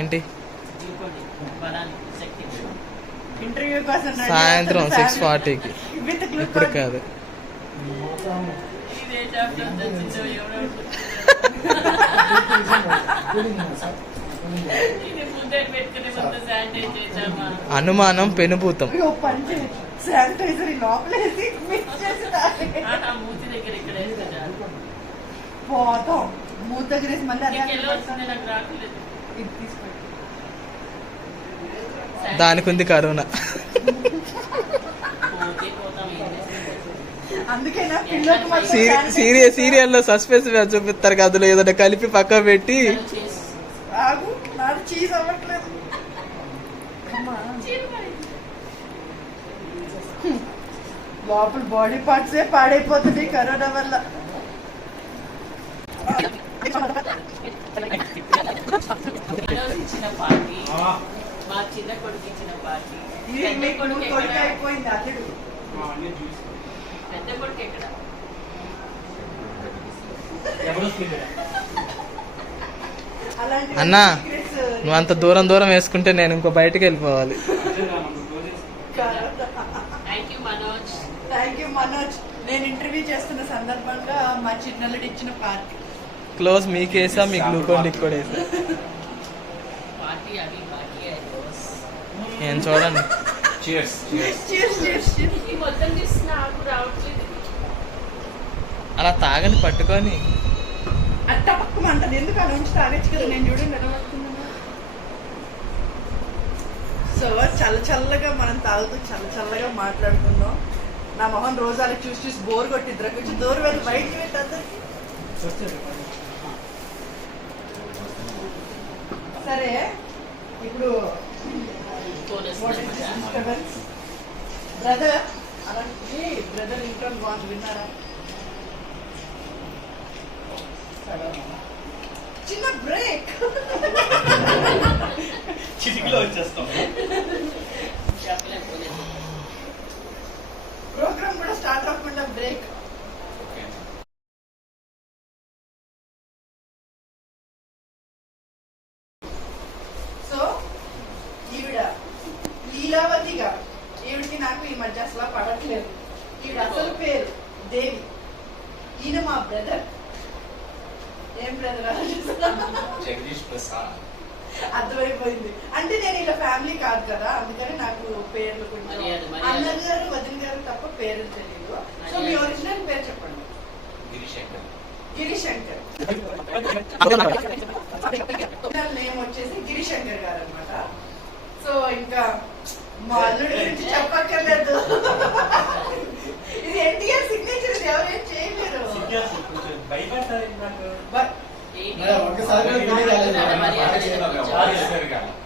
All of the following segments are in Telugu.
ఏంటి ఇంటర్వ్యూ కోసం సాయంత్రం 6:40కి ఇప్పుడు కాదు. అనుమానం పెనుభూతం. శానిటైజర్ లోపలేసి మిక్స్ చేసి పోతాం. మూత దగ్గర వేసి మళ్ళీ దానికి ఉంది కరోనా. సీరియల్లో సస్పెన్స్ చూపిస్తారు కదా, అందులో ఏదైనా కలిపి పక్క పెట్టి లోపల బాడీ పార్ట్స్ పాడైపోతుంది కరోనా వల్ల. అయిపోయింది అతడు పెద్ద కొడుకు ఎక్కడ అన్నా, నువ్వు అంత దూరం దూరం వేసుకుంటే నేను ఇంకో బయటకు వెళ్ళిపోవాలి. Thank you Manoj. నేను ఇంటర్వ్యూ చేస్తున్న సందర్భంగా మా చిన్నల్లుడు ఇచ్చిన పార్టీ. క్లోజ్ మీకేసా, మీ గ్లూకోన్ డి కూడా వేసా. నేను చూడండి. అలా తాగని పట్టుకొని అట్టపక్కమంటది. ఎందుకు అలా ఉంచి తాగొచ్చు కదా. నేను చూడండి నిలబడుతున్నాను. సో చల్ల చల్లగా మనం తాగుతూ చల్ల చల్లగా మాట్లాడుకుందాం. నా మొహం రోజాలు చూసి చూసి బోర్ కొట్టిద్దరు. కొంచెం దూరం వెళ్ళి బయటికి పెట్టద్దరికి. సరే, ఇప్పుడు బ్రదర్ అలాంటి బ్రదర్ ఇంట్లో బాగుంది విన్నారా? చిన్న బ్రేక్. చిటికలో వచ్చేస్తాం. ప్రోగ్రామ్ కూడా స్టార్ట్ అవ్వకుండా బ్రేక్. సో ఈవిడ లీలావతిగా, ఈవిడికి నాకు ఈ మధ్య అసలు పడట్లేదు. ఈవిడ అసలు పేరు దేవి. ఈయన మా బ్రదర్. ఏం బ్రదర్? జగదీష్ ప్రసాద్. అర్థమైపోయింది. అంటే నేను ఇలా ఫ్యామిలీ కాదు కదా, అందుకని నాకు పేర్లు కొంచెం అన్నయ్య గారు వదిన గారు తప్ప పేర్లు తెలియదు. సో మీ ఒరిజినల్ పేరు చెప్పండి. గిరిశంకర్. గిరిశంకర్. నేమ్ వచ్చేసి గిరిశంకర్ గారు అనమాట. సో ఇంకా మా అల్లుడి గురించి చెప్పక్కర్లేదు. ఇది ఎన్టీఆర్ సిగ్నేచర్. ఎవరేం చేయలేరు.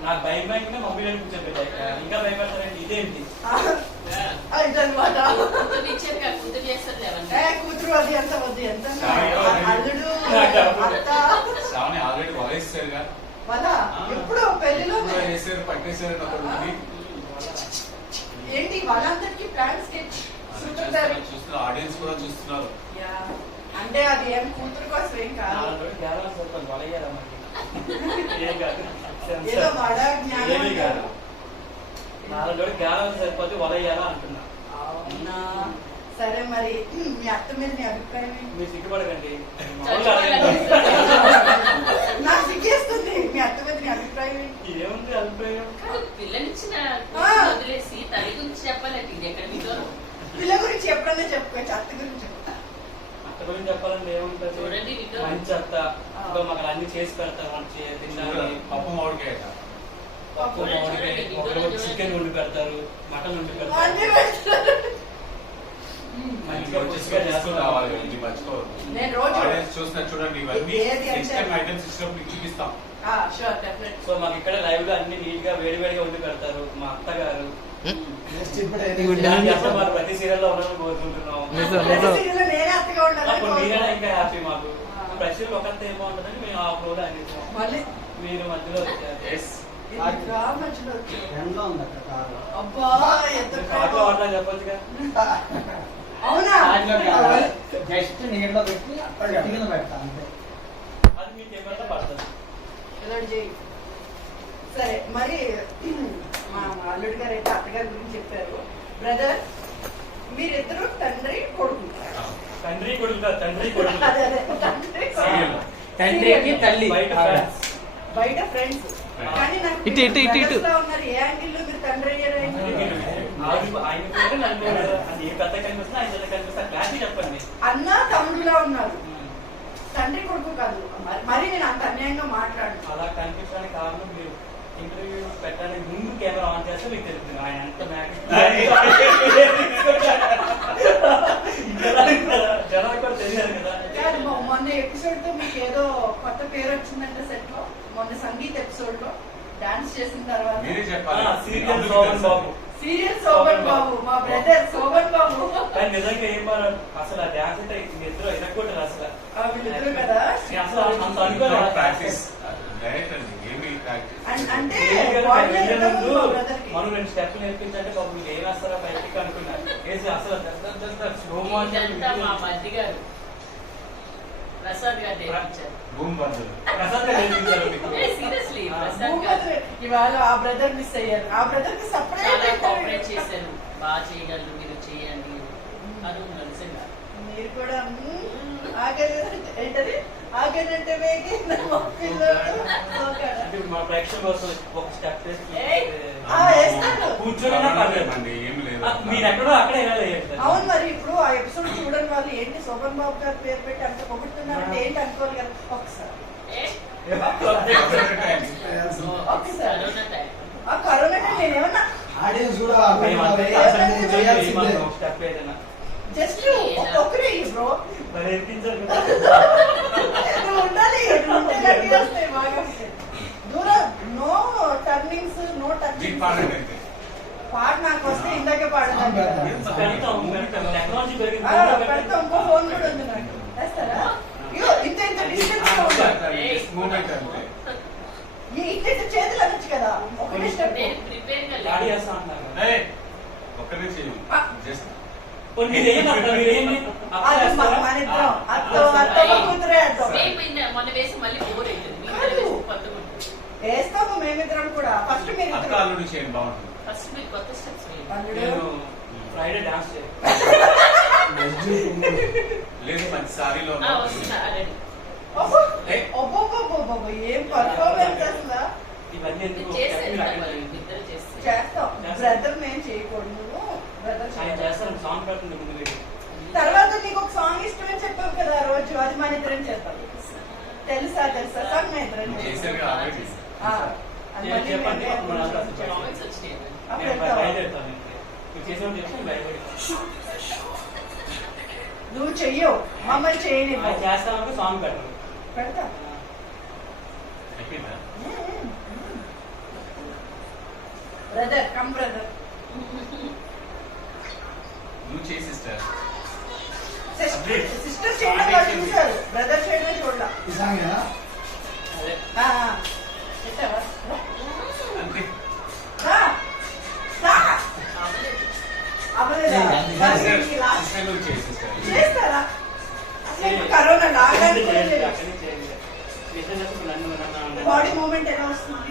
నాకు భయపడి మమ్మీ కూర్చోబెట్టాయి. ఇంకా భయపడతారండి. ఇదేంటి ఇదనమాట. కూతురు అది ఎంత వద్దు, ఎంత అల్లుడు ఆల్రెడీ వలేస్తారుగా. వాళ్ళ ఎప్పుడు పెళ్లిలో పట్టేసారు. ఏంటి వాళ్ళందరికీ ప్లాన్ స్కెచ్ చూస్తున్నారు. ఆడియన్స్ కూడా చూస్తున్నారు. అంటే అది ఏం కూతురు కోసం ఏం కాదు. ఏదో మడ జ్ఞానం. జ్ఞానం సరిపోతే వలయ్యాలా అంటున్నా. అవునా? సరే, మరి మీ అత్త మీద మీ అభిప్రాయం? మీరు సిగ్గుపడకండి. నాకు సిగ్గేస్తుంది. మీ అత్త మీద మీ అభిప్రాయం? ఏముంది అభిప్రాయం? పిల్లనిచ్చిన వదిలేసి తల్లి గురించి చెప్పాలండి. ఇది ఎక్కడ మీ దూరం? పిల్ల గురించి ఎప్పుడన్నా చెప్పుకోవచ్చు, అత్త గురించి అత్త గురించి చెప్పాలంటే ఏముంటుంది? మంచి అత్త. మాకు అన్ని చేసి పెడతారు. మంచి తినడానికి పప్పు మామిడికాయ, ఒకరు చికెన్ వండి పెడతారు, మటన్ వండి పెడతారు. చూడండి, ఇవన్నీ ఐటమ్స్ ఇచ్చినప్పుడు చూపిస్తాం. సో మాకు ఇక్కడ లైవ్ గా అన్ని నీట్ గా వేడి వేడిగా వండి పెడతారు మా అత్తగారు. ప్రతి సీరియల్ లో ఉండాలని కోరుకుంటున్నాం. అప్పుడు మీరైనా ఇంకా హ్యాపీ. మాకు ప్రతి ఒకరితో ఏమో ఉంటుందని మేము ఆ ఫ్లో అందిస్తాం. మీరు మధ్యలో చెప్పొచ్చుగా. అవునా? జస్ట్ నీళ్ళలో పెట్టి పెడతా అంతే. అది మీకు ఏమైనా పడుతుంది. సరే మరి మా అల్లుడి గారు అయితే అత్తగారి గురించి చెప్పారు. బ్రదర్ మీరిద్దరు తండ్రి కొడుకు. తండ్రి కొడుకు కాదు, తండ్రి కొడుకు. అదే అదే తండ్రి Serial. తండ్రికి తల్లి బయట friends. బయట ఫ్రెండ్స్. కానీ నాకు ఇటు, ఇటు, ఇటు, ఇటు. brothers లా ఉన్నారు. ఏ యాంగిల్ లో మీరు తండ్రి అయ్యారు ఆయన పేరు నన్ను అది ఏ పెద్ద కనిపిస్తున్నా ఆయన పెద్ద కనిపిస్తా క్లారిటీ చెప్పండి. అన్న తమ్ముడులా ఉన్నారు, తండ్రి కొడుకు కాదు. మరి నేను అంత అన్యాయంగా మాట్లాడు. అలా కనిపించడానికి కారణం మీరు ఇంటర్వ్యూ పెట్టడానికి ముందు కెమెరా ఆన్ చేస్తే మీకు తెలుస్తుంది ఆయన ఎంత జనానికి కూడా తెలియదు కదా. కాదు, మొన్న ఎపిసోడ్ తో మీకు ఏదో కొత్త పేరు వచ్చిందంటే సెట్ లో. మొన్న సంగీత్ ఎపిసోడ్ లో డాన్స్ చేసిన తర్వాత మీరే చెప్పాలి. సీరియల్ శోభన్ బాబు. సీరియల్ శోభన్ బాబు, మా బ్రదర్ శోభన్ బాబు. కానీ నిజంగా ఏం అసలు ఆ డాన్స్ అంటే ఇద్దరు ఎదగొట్టారు అసలు. వీళ్ళిద్దరు కదా. నేను అసలు అంత అనుకోలేదు. ప్రాక్టీస్ డైరెక్ట్ అండి, ఏమి ప్రాక్టీస్. అంటే మనం బ్రదర్ కి 2 స్టెప్లు నేర్పించంటే పాపం మీరు ఏం వేస్తారా బయటికి అనుకున్నారు. వేసి అసలు స్లో ఇదంతా మా మధ్య గారు ప్రసాద్ గారు నేర్పించారు. భూమి బంధువులు. ప్రసాద్ గారు నేర్పించారు మీకు. సీరియస్లీ ప్రసాద్ గారు ఇవాళ ఆ బ్రదర్ మిస్ అయ్యారు. ఆ బ్రదర్ కి చాలా సపరేట్ కోఆపరేట్ చేశారు. బాగా చేయగలరు, మీరు చేయండి అది నిజంగా. మీరు కూడా ఏంటది ఆగనంటే వేగి నా పిల్లలు సోకాడ. అంటే మా ప్రేక్షకుల కోసం ఒక స్టెప్ వేసి వేస్తాను. కూర్చొని పర్లేదు. అండి, ఏమి లేదు. మీరు ఎక్కడో అక్కడే వెళ్ళాలి. అవును, మరి ఇప్పుడు ఆ ఎపిసోడ్ చూడని వాళ్ళు ఏంటి శోభన్ బాబు గారు పేరు పెట్టి అంత పొగుడుతున్నారంటే ఏంటి అనుకోవాలి కదా. ఒకసారి ఒక్కసారి కరోనా టైం ఆ కరోనా టైం నేనేమన్నా ఆడియన్స్ కూడా స్టెప్ ఏదైనా జస్ట్ ఒక్కరే బ్రో మరి నేర్పించారు. నువ్వు ఉండాలి. నువ్వు ఉంటే గట్టిగా వస్తాయి, బాగా వస్తాయి. దూరం నో టర్నింగ్స్, నో మీకు టర్నింగ్స్. పాడండి అయితే. పాట నాకు వస్తే ఇందాకే పాడదాన్ని. టెక్నాలజీ పెరిగింది. పెడతా. ఇంకో ఫోన్ కూడా ఉంది నాకు. వేస్తారా? అయ్యో, ఇంత ఇంత డిస్టెన్స్ లో ఉండాలి. Just movement అంతే. ఇంత చేతులు అనొచ్చు కదా. ఒకటే స్టెప్. నేను ప్రిపేర్ గా గాడి లేదు. చేస్తా అన్నారు. ఏయ్, ఒక్కనే చేయండి. Just మీరేంటి అది మన ఇద్దరం అత్తో కూతురే అత్తో మొన్న వేసి మళ్ళీ బోర్ అవుతుంది. మీరు వేసి కొత్తగా ఉంటుంది. వేస్తాము మేమిద్దరం కూడా. ఫస్ట్ మీరు అక్క ఇద్దరు. అల్లుడు చేయండి, బాగుంటుంది. ఫస్ట్ మీరు కొత్త స్టెప్స్ వేయండి. అల్లుడు. నేను ఫ్రైడే డాన్స్ చేయాలి. లేదు, మంచి సారీలో వస్తున్నా రెడీ. అబ్బో, అబ్బో, ఏం పర్ఫార్మెన్స్ అసలు. ఇవన్నీ ఎందుకు చేసేది మీరు అక్కడ మరి ఇద్దరు చేస్తే చేస్తాం. బ్రదర్ మేము చేయకూడదు. బ్రదర్ ఆయన చేస్తాను సాంగ్ పెడుతుంది ముందు మీరు. తర్వాత నీకు ఒక సాంగ్ ఇష్టమని చెప్పావు కదా ఆ రోజు, అది మన ఇద్దరం చేద్దాం. తెలుసా సాంగ్ మన ఇద్దరం చేశారు కదా already. అది మళ్ళీ చెప్పండి. మేము మన చేద్దాం. అసలు కామెంట్స్ వచ్చినాయి. అప్పుడు నేను ఎత్తావా? బయలుదేరుతాను. మీరు చేసేవాళ్ళు చెప్తే భయపడి నువ్వు చెయ్యవు, మమ్మల్ని చేయనివ్వు. ఆయన చేస్తామంటే సాంగ్ పెట్టరు. పెడతా. అయిపోయిందా? Brother come brother. నువ్వు చేయి సిస్టర్. సిస్టర్ చేయడం వాళ్ళు చూసారు, బ్రదర్ చేయడమే చూడలా. ఈ సాంగ్ అదే పెట్టావా? అంతే. రా. రా. అవ్వలేదా? సిస్టర్, ఈ లాస్ట్ సిస్టర్ నువ్వు చేయి సిస్టర్. చేస్తారా? అసలు ఇప్పుడు కరోనా లాగానే కూడా లేదు. బాడీ మూమెంట్ ఎలా వస్తుంది?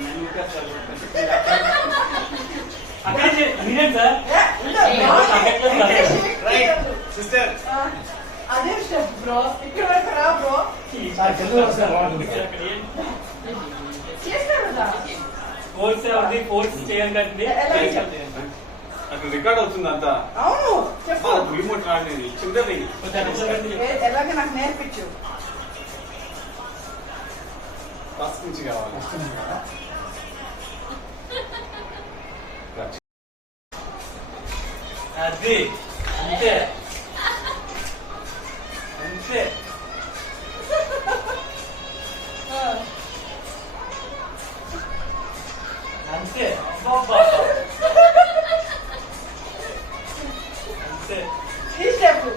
మీరేం సార్ ఏ, ఉండు. Right sister. ఆ, అదే స్టెప్ బ్రో. ఇక్కడ వరకు రా బ్రో. చేస్తారు కదా. ఫోర్స్ చేయాలి. అక్కడ రికార్డ్ అవుతుంది అంతా. అవును చెప్పు. రిమోట్ రాలేదు, చిన్నది. ఎలాగ నాకు నేర్పించు. ఫస్ట్ నుంచి కావాలి. అది అంతే అంతే. అంతే అబ్బబ్బా. అంతే. ఈ స్టెప్.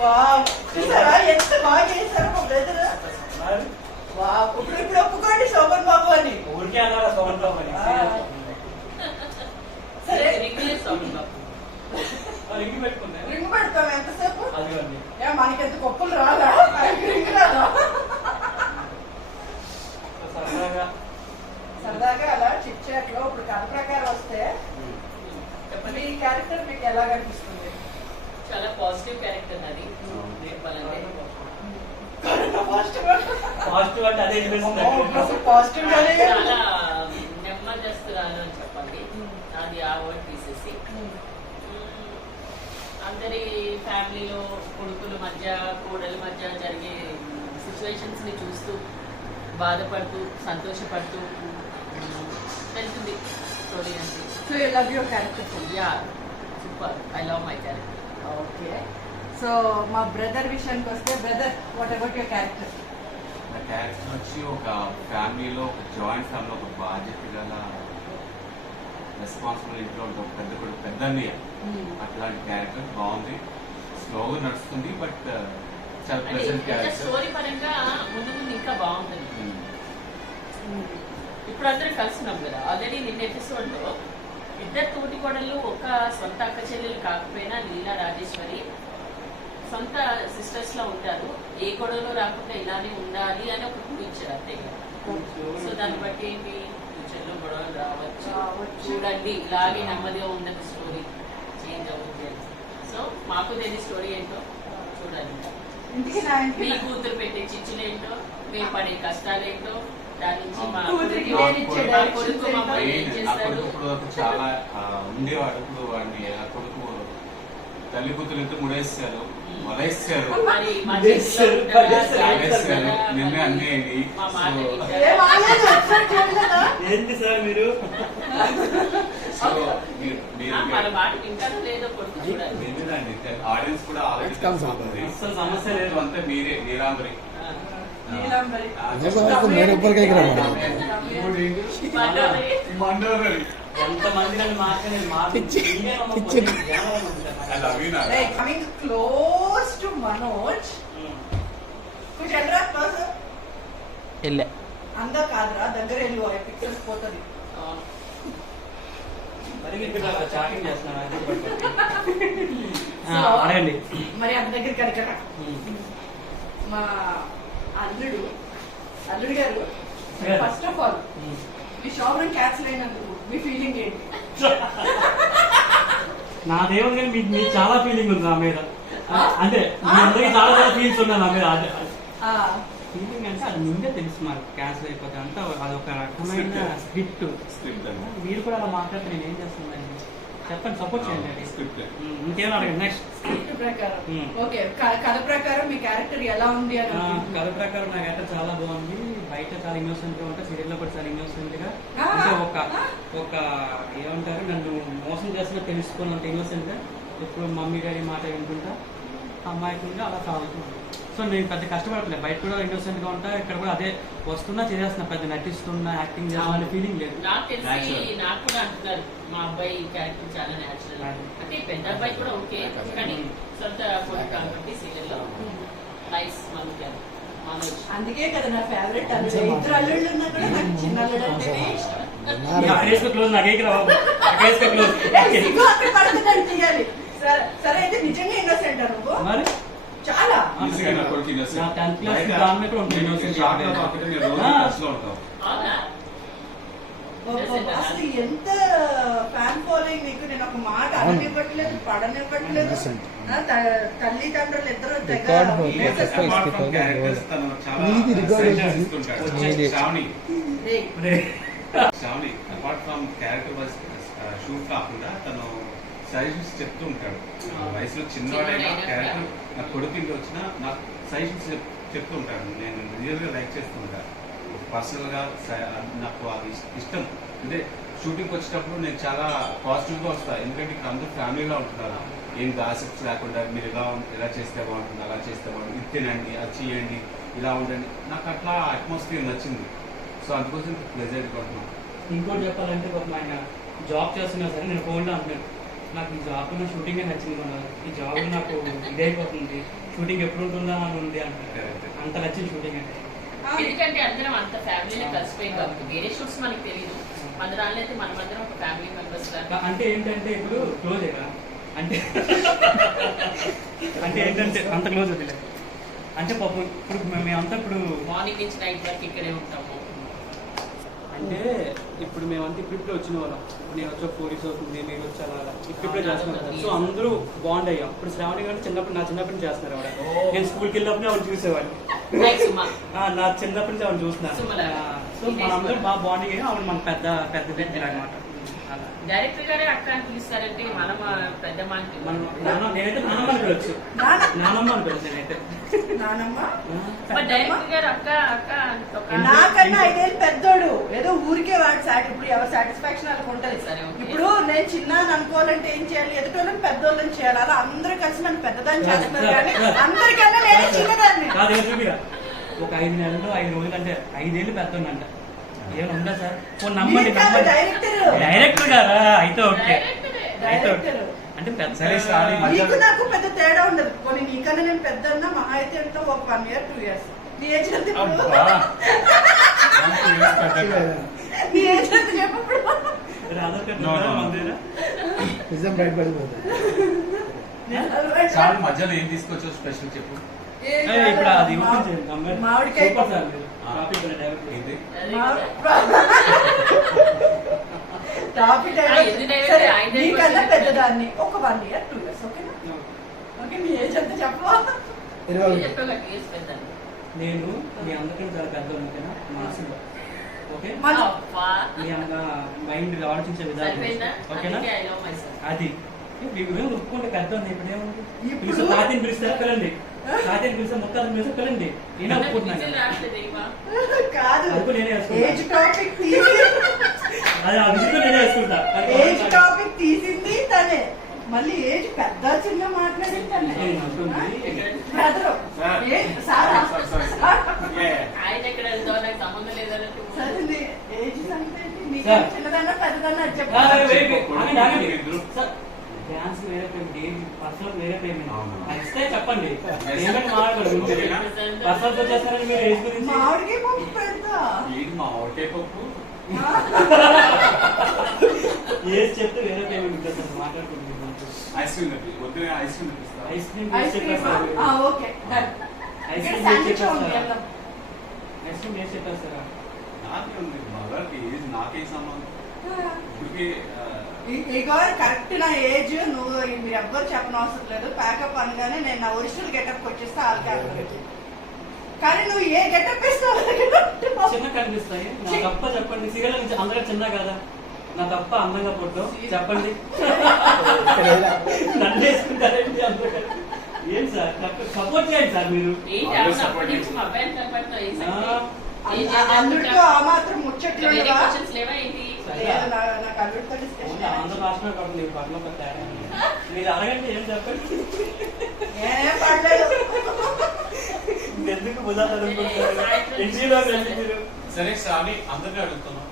వావ్, చూసారా ఎంత బాగా చేశారు మా బ్రదర్. మరి వావ్, ఇప్పుడు ఒప్పుకోండి శోభన్ బాబు అని. ఊరికే అన్నారా సౌండ్ అని. సరే రెగ్యులర్ సాంగ్ బాబు. రింగ్ పెట్టుకుందా రింగ్ పెడతాం ఎంతసేపు. అది అండి. మనకి ఎంత గొప్పలు రాదా? రింగ్ రాదా? ఎలా కనిపిస్తుంది? చాలా పాజిటివ్ క్యారెక్టర్ అది చెప్పాలంటే. పాజిటివ్ అంటే అదే పాజిటివ్ చాలా నెమ్మదిస్తురాలు అని చెప్పండి, అది ఆ వర్డ్ తీసేసి. అందరి ఫ్యామిలీలో కొడుకుల మధ్య కోడల మధ్య జరిగే సిచ్యువేషన్స్ ని చూస్తూ బాధపడుతూ సంతోషపడుతూ వెళ్తుంది స్టోరీ అంటే. So you love your character? Yeah, super, I love my character. Okay. So మా బ్రదర్ విషయానికి వస్తే, brother what about your character? నా క్యారెక్టర్ వచ్చి ఒక ఫ్యామిలీలో, ఒక జాయింట్ ఫ్యామిలీ, ఒక బాధ్యత గల రెస్పాన్సిబుల్ ఇంట్లో ఉంటుంది, ఒక పెద్ద కొడుకు, పెద్ద అన్నయ్య. అట్లాంటి క్యారెక్టర్ బాగుంది, స్లోగా నడుస్తుంది, బట్ చాలా ప్రెసెంట్ క్యారెక్టర్. స్టోరీ పరంగా ముందు ముందు ఇంకా బాగుంటుంది. ఇప్పుడు అందరం కలుస్తున్నాం కదా ఆల్రెడీ. నిన్న ఎపిసోడ్ లో ఇద్దరు తోటి కోడళ్ళు ఒక సొంత అక్క చెల్లెలు కాకపోయినా లీలా రాజేశ్వరి సొంత సిస్టర్స్ లా ఉంటారు. ఏ గొడవలో రాకుండా ఇలానే ఉండాలి అని ఒక క్లూ ఇచ్చారు అంతే. సో దాన్ని బట్టి ఏంటి, ఫ్యూచర్ లో గొడవలు రావచ్చు, చూడండి ఇలాగే నెమ్మదిగా ఉండదు, స్టోరీ చేంజ్ అవుతుంది. సో మాకు తెలియని స్టోరీ ఏంటో చూడండి. ఇంటికి నా మీ కూతురు పెట్టే చిచ్చులేంటో, మేము పడే కష్టాలేంటో, దాని నుంచి మా కూతురికి కొడుకు నేను ఇచ్చే మా కొడుకు మమ్మల్ని ఏం నా చేస్తాడు. కొడుకు ఇప్పుడు వరకు చాలా ఉండేవాడు. ఇప్పుడు వాడిని ఆ కొడుకు తల్లి కూతురు ఎంత ముడేస్తారు, వలేస్తారు, మరి మా చేతిలో ఉంటుందా, తాగేస్తారు, నిన్నే అన్నీ అయ్యి. మా మాట సో వింటారా? ఏంటి సార్ మీరు? సో మీరు మన మాట వింటారో లేదో కొడుకు చూడాలి. నిజమేనండి, ఆడియన్స్ కూడా ఆల్రెడీ తెలిసిపోతుంది. అసలు సమస్య లేదు. సో అంతా మీరే, నీలాంబరి. నీలాంబరి. मेरे ऊपर क्या गिरा మండోదరి. ఎంతమంది నన్ను మార్చలేదు, I love you, Nara. Like coming close to Manoj. कुछ एड्रा क्लोज వెళ్ళా अंदा కాదురా, దగ్గర వెళ్ళు, ఆ పిక్చర్స్ పోతది. మరి మీరు చాటింగ్ చేస్తున్నారు. So, అడగండి. మరి అంత దగ్గర కనుక మా అల్లుడు గారు, first of all me shop cancel అయినందుకు మీ ఫీలింగ్ ఏంటి? నాదేముంది కానీ మీకు చాలా ఫీలింగ్ ఉంది నా మీద. అంటే మీ అందరికి చాలా చాలా ఫీలింగ్స్ ఉన్నాయి నా మీద. ఫీలింగ్ అంటే అది ముందే తెలుసు మనకు క్యాన్సిల్ అయిపోతే అంతా అదొక రకమైన స్క్రిప్ట్. స్క్రిప్ట్ అండి. మీరు కూడా అలా మాట్లాడితే నేను ఏం చేస్తున్నాను చెప్పండి, సపోర్ట్ చేయండి. స్క్రిప్ట్. ఇంకేం అడగండి నెక్స్ట్. స్క్రిప్ట్ ప్రకారం Hmm. ఓకే, కథ ప్రకారం మీ క్యారెక్టర్ ఎలా ఉంది అని కథ ప్రకారం నా క్యారెక్టర్ చాలా బాగుంది. బయట చాలా ఇన్నోసెంట్ గా ఉంటా, సీరియల్ లో కూడా చాలా ఇన్నోసెంట్ గా, అంటే ఒక ఏమంటారు, నన్ను మోసం చేస్తున్నా తెలుసుకున్నంత ఇన్నోసెంట్ గా, ఎప్పుడు మమ్మీ డాడీ మాట వింటుంటా, అమ్మాయికుండా అలా సాగుతున్నాను. సో నేను పెద్ద కష్టపడట్లేదు, బయట కూడా ఇన్నోసెంట్ గా ఉంటా, ఇక్కడ కూడా అదే వస్తున్నా చేస్తున్నా, పెద్ద నటిస్తున్నా యాక్టింగ్ చేస్తున్నా ఫీలింగ్ లేదు. నాకు తెలిసి నాకు కూడా అంటున్నారు మా అబ్బాయి క్యారెక్టర్ చాలా న్యాచురల్. అంటే పెద్ద అబ్బాయి కూడా ఓకే, కానీ సొంత కొడుకు కాబట్టి సీరియల్ లో నైస్ మనోజ్. అందుకే కదా నా ఫేవరెట్ అల్లుడు. ఇద్దరు అల్లుళ్ళు ఉన్నా కూడా నాకు చిన్న అల్లుడు అంటేనే ఇష్టం. క్లోజ్ నాకే క్లోజ్. సిగ్గు అక్కడ పడుతుందని తీయాలి. సరే అయితే నిజంగా ఇన్నోసెంట్ నువ్వు మరి చాలా. ఈజీగా నా కొడుకు innocent. నా 10th class బయట దాని కూడా ఉంటుంది నేను innocent. షార్ట్ లో కాకపోతే నేను రోజు టచ్ లో ఉంటాను. అవునా? అసలు ఎంత ఫ్యాన్ ఫాలోయింగ్ నీకు. నేను ఒక మాట అననివ్వట్లేదు, పడనివ్వట్లేదు. తల్లిదండ్రులు ఇద్దరు తెగ Apart from characters, తను చాలా ఇది record suggestions చేసి- ఇస్తుంటాడు. శ్రావణి, రేయ్, Shravani apart from character shoot కాకుండా తను సజెషన్స్ చెప్తూ ఉంటాడు. వయసులో చిన్నవాడైనా క్యారెక్టర్ నా కొడుకు వచ్చినా నాకు సజెషన్స్ చెప్తూ ఉంటాడు. నేను రియల్ గా లైక్ చేస్తూ ఉంటాను. పర్సనల్ గా నాకు అది ఇష్టం. అంటే షూటింగ్ వచ్చేటప్పుడు నేను చాలా పాజిటివ్ గా వస్తాను, ఎందుకంటే ఇక్కడ అందరూ ఫ్యామిలీలో ఉంటున్నారు. ఏం గాసిప్స్ లేకుండా మీరు ఎలా చేస్తే బాగుంటుంది, అలా చేస్తే బాగుంటుంది, ఇది తినండి, అది చేయండి, ఇలా ఉండండి. నాకు అట్లా అట్మాస్ఫియర్ నచ్చింది. సో అందుకోసం ప్రెజెంట్ కొంటున్నాను. ఇంకోటి చెప్పాలంటే ఒక ఆయన జాబ్ చేస్తున్నా సరే నేను ఫోన్లో అంటున్నాను, నాకు ఈ జాబ్ లో షూటింగ్ నచ్చింది కదా, ఈ జాబ్ నాకు ఇదైపోతుంది, షూటింగ్ ఎప్పుడు ఉంటుందా అని ఉంది అంటారు. అంత నచ్చింది షూటింగ్ అంటే. ఎందుకంటే అందరం అంత ఫ్యామిలీలో కలిసిపోయింది కాబట్టి వేరే షూట్స్ మనకి తెలియదు. మన దానిలో అయితే మనమందరం ఒక ఫ్యామిలీ మెంబర్స్ లాగా. అంటే ఏంటంటే ఇప్పుడు క్లోజ్ కదా, అంటే అంటే ఏంటంటే అంత క్లోజ్ వదిలే, అంటే పాపం ఇప్పుడు మేమంతా ఇప్పుడు మార్నింగ్ నుంచి నైట్ వరకు ఇక్కడే ఉంటాము. అంటే ఇప్పుడు మేమంతా ఇప్పుడిప్పుడే వచ్చిన వాళ్ళం. ఇప్పుడు నేను వచ్చి 4 years అవుతుంది, మీరు వచ్చి అలా ఇప్పుడిప్పుడే చేస్తున్నాం కదా. సో అందరూ బాండ్ అయ్యాం. ఇప్పుడు శ్రావణి గారు నా చిన్నప్పటి నుంచి చేస్తున్నారు ఆవిడ. నేను స్కూల్కి వెళ్ళినప్పుడు ఆవిడ చూసేవాడిని. నా చిన్నప్పటి నుంచి ఆవిడ చూస్తున్నాను. సో మనందరం బాగా బాండింగ్ అయ్యాం. ఆవిడ మన పెద్ద వ్యక్తి అనమాట. డైరెక్టర్ గారే అక్క అని పిలుస్తారంటే మనం పెద్ద నేనైతే నానమ్మ అని పిలవచ్చు. నానమ్మ అని పిలుసు నేనైతే. నానమ్మ డైరెక్టర్ గారు అక్క అక్క నాకన్నా 5 ఏళ్ళు పెద్దోడు. ఏదో ఊరికే వాడు ఇప్పుడు ఎవరు సాటిస్ఫాక్షన్ వాళ్ళకి ఉంటది. ఇప్పుడు నేను చిన్న అనుకోవాలంటే ఏం చేయాలి? ఎదుటోళ్ళని పెద్దోళ్ళని చేయాలి. అలా అందరూ కలిసి నన్ను పెద్దదాన్ని చేస్తున్నారు కానీ అందరికన్నా నేనే చిన్నదాన్ని. ఒక 5 నెలలు 5 రోజులు అంటే 5 ఏళ్ళు పెద్దోళ్ళంట. ఏమైనా ఉందా సార్? నమ్మండి డైరెక్టర్ గారా? అయితే ఓకే. అంటే పెద్ద నీకు నాకు పెద్ద తేడా ఉండదు. కొన్ని నీకన్నా నేను పెద్ద మహా అయితే ఎంతో ఒక 1 year 2 years. నీ ఏజ్ ఎంత? నీ ఏజ్ ఎంత చెప్పప్పుడు నిజం బయటపడిపోతుంది. చాలా మధ్యలో ఏం తీసుకొచ్చో స్పెషల్ చెప్పు. ఇప్పుడు అది మామిడికాయ టాపిక్ నీకన్నా పెద్దదాన్ని ఒక 1 year 2 years. ఓకేనా? ఓకే. నీ ఏజ్ ఎంత చెప్పవా? నేను మీ అందరికీ చాలా పెద్ద ఓకేనా? మనసులో ఓకే. మీ మైండ్ ఆలోచించే విధానం ఓకేనా? అది ఇప్పుడు ఒప్పుకుంటే పెద్ద ఉంది. ఇప్పుడు ఏముంది? పిలిస్తే తాతని పిలిస్తే పిల్లండి, తాతని పిలిస్తే ముత్తాతని పిలిస్తే పిల్లండి. నేనే ఒప్పుకుంటున్నాను. కాదు, నేనే ఏజ్ టాపిక్ అది ఆ విషయంలో నేనే వేసుకుంటా. ఏజ్ టాపిక్ తీసింది తనే, మళ్ళీ ఏజ్ పెద్ద చిన్న మాట్లాడింది తనే. సరే ఏజ్ చిన్నదన్నా పెద్దదన్నా డాన్స్ వేరే పేమెంట్, పర్సనల్ వేరే పేమెంట్ ఇస్తే చెప్పండి. పేమెంట్ మాట్లాడదు. పర్సనల్ వచ్చేస్తారని మీరు ఏజ్ గురించి మామిడికాయ పప్పు పెడతా. మామిడికాయ పప్పు ఏజ్ చెప్తే వేరే పేమెంట్ ఇచ్చేస్తాను. మాట్లాడుకుంటుంది. ఐస్ క్రీమ్ వద్దు, ice cream ice cream okay ice cream age చెప్పేస్తారా? నాకే ఉంది మగకి ఏజ్, నాకే సంబంధం. ఇగో కరెక్ట్ నా ఏజ్. నువ్వు మీరు ఎవ్వరు చెప్పనవసరం లేదు. ప్యాకప్ అనగానే నేను నా ఒరిజినల్ గెటప్ వచ్చేస్తే ఆల్కాలకి. కానీ నువ్వు ఏ గెటప్ వేస్తావు? చిన్న కనిపిస్తాయి. నా తప్ప చెప్పండి. సీరియల్ నుంచి అందరూ చిన్న కదా, నా తప్ప అందంగా ఫోటో చెప్పండి. నన్ను వేసుకుంటారేంటి అందరూ? ఏం సార్ సపోర్ట్ చేయండి సార్ మీరు. అల్లుడితో ఆ మాత్రం ముచ్చట్లు నాకు అల్లుడితో డిస్కషన్. ఆంధ్ర రాష్ట్రమే కాకుండా ఈ పట్ల ఒక తేడా. మీరు అడగండి, ఏం చెప్పండి. నేనేం పడలేదు. ఎందుకు ఇంటిలో సరే శ్రావణి, అందరినీ అడుగుతున్నాం,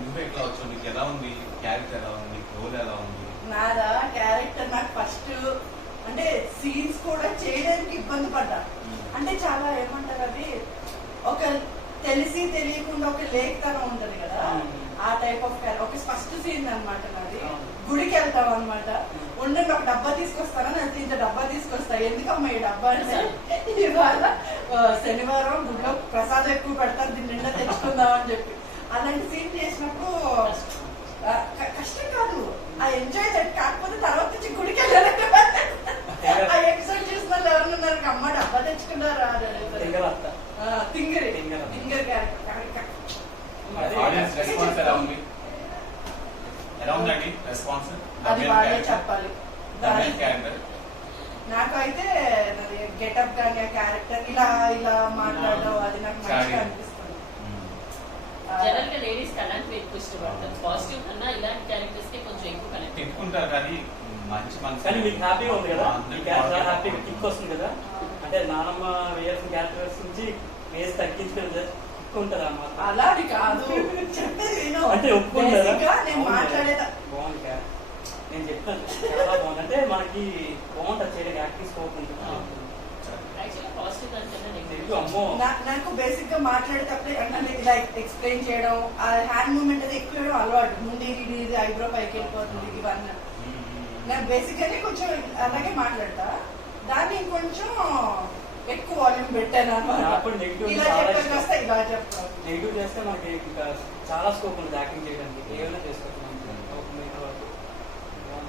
నువ్వు ఎట్లా వచ్చావు? నీకు ఎలా ఉంది క్యారెక్టర్? ఎలా ఉంది? నీకు రోల్ ఎలా ఉంది? నాదా క్యారెక్టర్ నాకు ఫస్ట్ అంటే సీన్స్ కూడా చేయడానికి ఇబ్బంది పడ్డా. అంటే చాలా ఏమంటారు అది, ఒక తెలిసి తెలియకుండా ఒక లేఖతనం ఉంటది కదా, ఆ టైప్ ఆఫ్ ఒక ఫస్ట్ సీన్ అనమాట నాది. గుడికి వెళ్తాం అనమాట. ఉండండి ఒక డబ్బా తీసుకొస్తానా, నేను ఇంత డబ్బా తీసుకొస్తా. ఎందుకమ్మా ఈ డబ్బా అంటే, ఇవాళ శనివారం గుడిలో ప్రసాదం ఎక్కువ పెడతారు, దీని నిండా తెచ్చుకుందాం అని చెప్పి. అలాంటి సీన్ చేసినప్పుడు కష్టం కాదు, ఆ ఎంజాయ్ దట్. కాకపోతే తర్వాత నుంచి గుడికి వెళ్ళాలి. ఆ ఎపిసోడ్ చూసిన వాళ్ళు ఎవరున్నారు, అమ్మ డబ్బా తెచ్చుకున్నారా తింగరి తింగరి క్యారెక్టర్. అది వాళ్ళే చెప్పాలి. నాకైతే గెటప్ కానీ ఆ క్యారెక్టర్ ఇలా ఇలా మాట్లాడడం అది నాకు మంచిగా అనిపిస్తుంది. జనరల్ గా లేడీస్ అలాంటి ఎక్కువ ఇష్టపడతారు. పాజిటివ్ కన్నా ఇలాంటి క్యారెక్టర్స్ కి కొంచెం ఎక్కువ కనెక్ట్ పెట్టుకుంటారు. కానీ మంచి మనసు. కానీ మీకు హ్యాపీగా ఉంది కదా, ఈ క్యారెక్టర్ హ్యాపీగా కిక్ వస్తుంది కదా. అంటే నానమ్మ వేయాల్సిన క్యారెక్టర్స్ నుంచి వేసి తగ్గించుకుంటే ఉంటుంది అన్నమాట. అలా అది కాదు చెప్పేది విను. అంటే ఒప్పుకుంటారా? నేను మాట్లాడేదా బాగుంది, నేను చెప్తాను చాలా బాగుంది. అంటే మనకి బాగుంటుంది చేయడానికి, యాక్టివ్ స్కోప్ ఉంటుంది. నాకు బేసిక్ గా మాట్లాడేటప్పుడే అంటే ఇలా ఎక్స్ప్లెయిన్ చేయడం, ఆ హ్యాండ్ మూవ్మెంట్ అది ఎక్కువ వేయడం అలవాటు. ముందు ఇది ఐబ్రో పైకి వెళ్ళిపోతుంది, ఇవన్నీ నేను బేసిక్ గానే కొంచెం అలాగే మాట్లాడతా. దాన్ని ఇంకొంచెం ఎక్కువ వాల్యూమ్ పెట్టాను అన్నమాట. ఇలా చెప్పాను వస్తే ఇలా చెప్తాను. నెగిటివ్ చేస్తే మనకి ఇంకా చాలా స్కోప్ ఉంది యాక్టింగ్ చేయడానికి, ఏమైనా చేసుకోవచ్చు మనం. ఒక మిగతా వరకు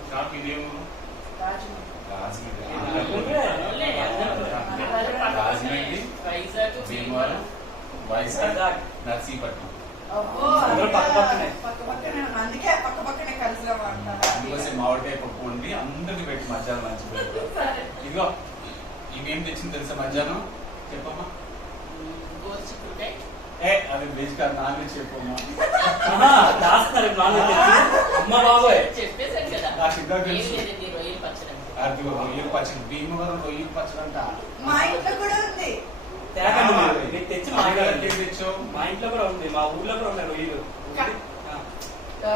షార్ట్ ఇదేమో రాజమండ్రి, భీమవరం, వైజాగ్, నర్సీపట్నం. అబ్బో, అందరూ పక్క పక్కనే. పక్క పక్కనే ఉన్నాయి. అందుకే పక్క పక్కనే కలిసిగా అందుకోసం మామిడికాయ పప్పు వండి అందరికి పెట్టి మధ్యాహ్నం మంచి ఇదిగో ఇవేం తెచ్చింది తెలుసా మధ్యాహ్నం చెప్పమ్మా. గోరుచిక్కుడుకాయ, అది వెజ్ కాదు, నాన్ వెజ్ చెప్పమ్మా. దాస్తున్నారు నాన్ వెజ్. అమ్మ బాబోయ్, చెప్పేశాను కదా. నాకు ఇంకా ఏం తెలుసు. లేదండి, రొయ్యల పచ్చడి అంతే. అది రొయ్యల పచ్చడి, భీమవరం రొయ్యల పచ్చడి అంట. మా ఇంట్లో కూడా ఉంది. తేకండి మీరు. మీరు తెచ్చి మా ఇంట్లో ఏం తెచ్చావు? మా ఇంట్లో కూడా ఉంది, మా ఊర్లో కూడా ఉన్నాయి రొయ్యలు. ఆ,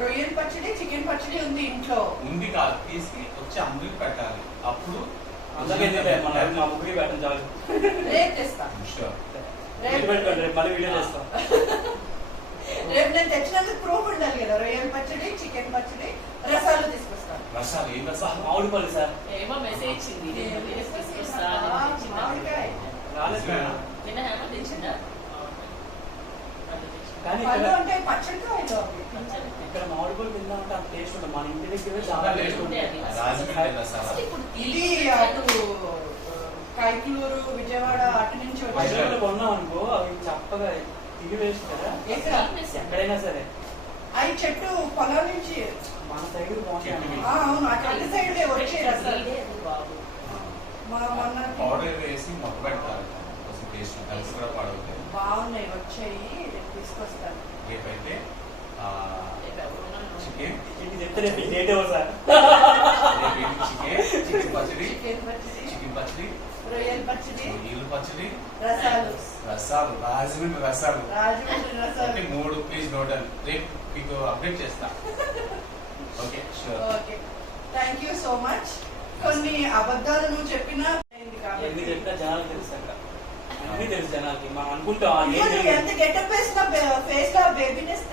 రొయ్యల పచ్చడి, చికెన్ పచ్చడి ఉంది ఇంట్లో. ఉంది కాదు, తీసుకు వచ్చి అందరికి పెట్టాలి. అప్పుడు అందరికీ మా ముగ్గురి పెట్టండి చాలు. రేపు తెస్తా. Sure. రేపు పెట్టుకోండి, రేపు మళ్ళీ వీడియో చేస్తాం. రేపు నేను తెచ్చినందుకు ప్రూఫ్ ఉండాలి కదా. రొయ్యల పచ్చడి, చికెన్ పచ్చడి, రసాలు తీసుకొస్తాను. రసాలు ఏం రసాలు? మామిడి పళ్ళు సార్. ఏమో మెసేజ్ ఇచ్చింది, నేను వీడియోస్ తీసుకొస్తా అని తెచ్చింది. మామిడికాయ. రాలేదు కదా. నిన్న హేమ తెచ్చిందా? కానీ పళ్ళు ఇక్కడ అంటే పచ్చడికాయలు అవి. పచ్చడి. ఇక్కడ మామిడి పళ్ళు తిందామంటే అంత టేస్ట్ ఉంటుంది. మన ఇంటి దగ్గర చాలా చాలా టేస్ట్ లేదు. ఉంటుంది. రాజమండ్రి రసాలు. ఇప్పుడు ఇది అటు కైకలూరు, విజయవాడ అటు నుంచి వచ్చి వైజాగ్లో కొన్నాం అనుకో, అవి చప్పగా తిరిగి వేస్ట్ కదా. ఎక్కడ? ఎక్కడైనా సరే అవి చెట్టు పొలం నుంచి. మన సైడ్ బాగుంటాయి. అవును, ఆ చెట్టు సైడ్ వచ్చే రసాలు. లేదు బాబు. మా మొన్న పౌడర్ వేసి మొక్క పెడతారు కొంచెం టేస్ట్ కలిసి కూడా పాడవుతాయి. బాగున్నాయి, వచ్చాయి. రేపు తీసుకొస్తాను. రేపైతే రేపు ఎవరు ఉన్నారు? చికెన్ ఇది చెప్తే రేపు ఈ డేట్ ఇవ్వదు సార్. చికెన్ పచ్చడి, చికెన్ పచ్చడి, చికెన్ పచ్చడి, రొయ్యల పచ్చడి, రొయ్యల పచ్చడి, రసాలు, రసాలు, రాజమండ్రి రసాలు. రాజమండ్రి రసాలు. అంటే 3 ప్లీజ్ నోట్ అని రేపు మీకు అప్డేట్ చేస్తా. Okay sure. Okay, thank you so much. కొన్ని అబద్ధాలు నువ్వు చెప్పినా అయింది ఎన్ని కాబట్టి. చెప్పినా జనాలు తెలుసు అక్కడ, అన్ని తెలుసు జనాలకి. మనం అనుకుంటాం ఆ అయ్యో, ఏం నువ్వు తెలియదు. ఎంత గెటప్ వేసినా ఫేస్ లో బేబీనెస్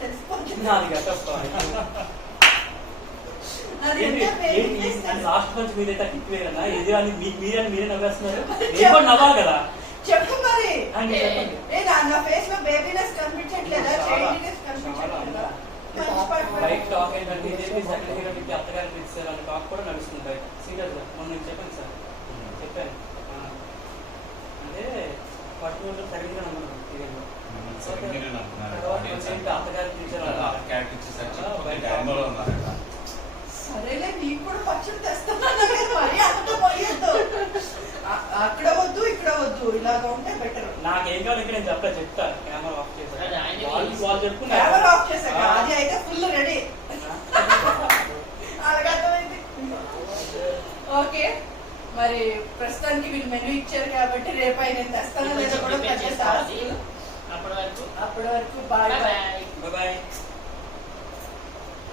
తెలిసిపోతుంది. నాది కట్టొస్తాను. నాది ఎంత బేబీనెస్ లాస్ట్ మంత్ మీరైతే కిక్ వేరన్నా ఇది అని మీరే నవ్వేస్తున్నారు. నేను కూడా నవ్వాలి కదా. చెప్పు మరి. అని చెప్పండి. ఏ నా ఫేస్ లో బేబీనెస్ కనిపించట్లేదా? చైల్డ్నెస్ కనిపించట్లేదా? మంచి పాట పాడు. బయట టాక్ ఏంటంటే ఇదేంటి సెకండ్ హీరోకి అత్తగారికి ఇస్తారు అనే టాక్ కూడా నడుస్తుంది బయట. సీరియస్ గా మొన్న నేను చెప్పాను సార్, చెప్పాను. అంటే ఫస్ట్ రోజు సెకండ్ హీరో అనుకున్నాను సీరియల్ లో. అత్తగారికి ఉన్నారట. సరేలే, నీకు కూడా పచ్చడి తెస్తున్నాను కదా, మరి అంత పోయొద్దు. అక్కడ వద్దు, ఇక్కడ వద్దు, ఇలాగ ఉంటే బెటర్. నాకేం కావాలి ఇంకా నేను చెప్తా. కెమెరా ఆఫ్ అది చేశాను. ఆయన వాళ్ళు చెప్పుకున్నారు. కెమెరా ఆఫ్ చేశాక అది అయితే ఫుల్ రెడీ. అలాగే అర్థమైంది. ఓకే, మరి ప్రస్తుతానికి వీళ్ళు మెనూ ఇచ్చారు కాబట్టి రేపు ఆయన తెస్తానో లేదో కూడా ప్రిపేర్ పచ్చడి చేసుకోవాలి. అప్పటి వరకు అప్పటి వరకు బాయ్. బాయ్. బాయ్.